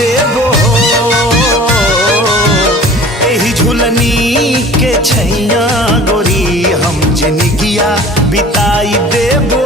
देबो एही झुलनी के छैया गोरी हम जिंदगिया बिताई देबो।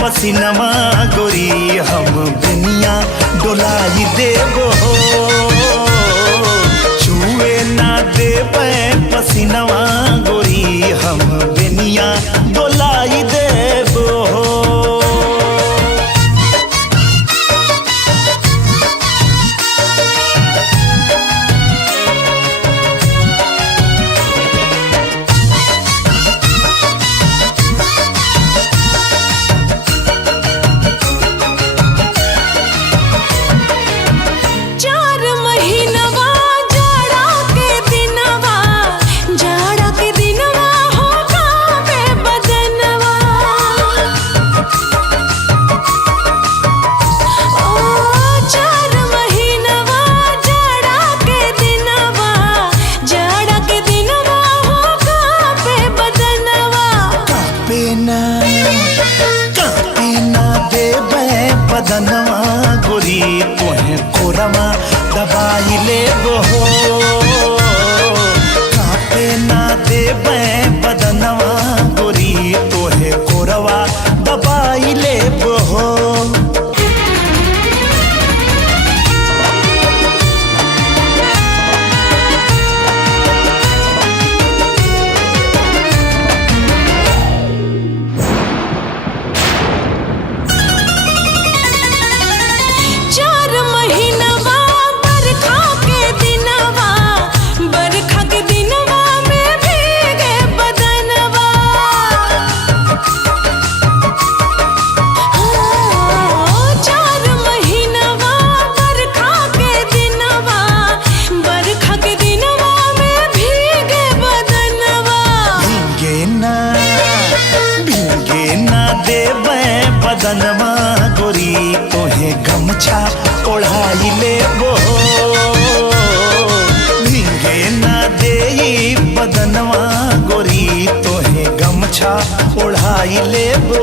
पसीनवा गोरी हम दुनिया डोलाई देबो छुए ना देबे पसीनवा गोरी हम दुनिया डोलाई देबो। बदनवा गोरी तोहे कोरमा दबाई लेबो कापे ना देबे बदनवा गोरी तोहे कोरवा दबाई लेबो। बदनवा गोरी तोहे गमछा ओढ़ाई लेबो भींगे ना देई बदनवा गोरी तोहे गमछा ओढ़ाई लेबो।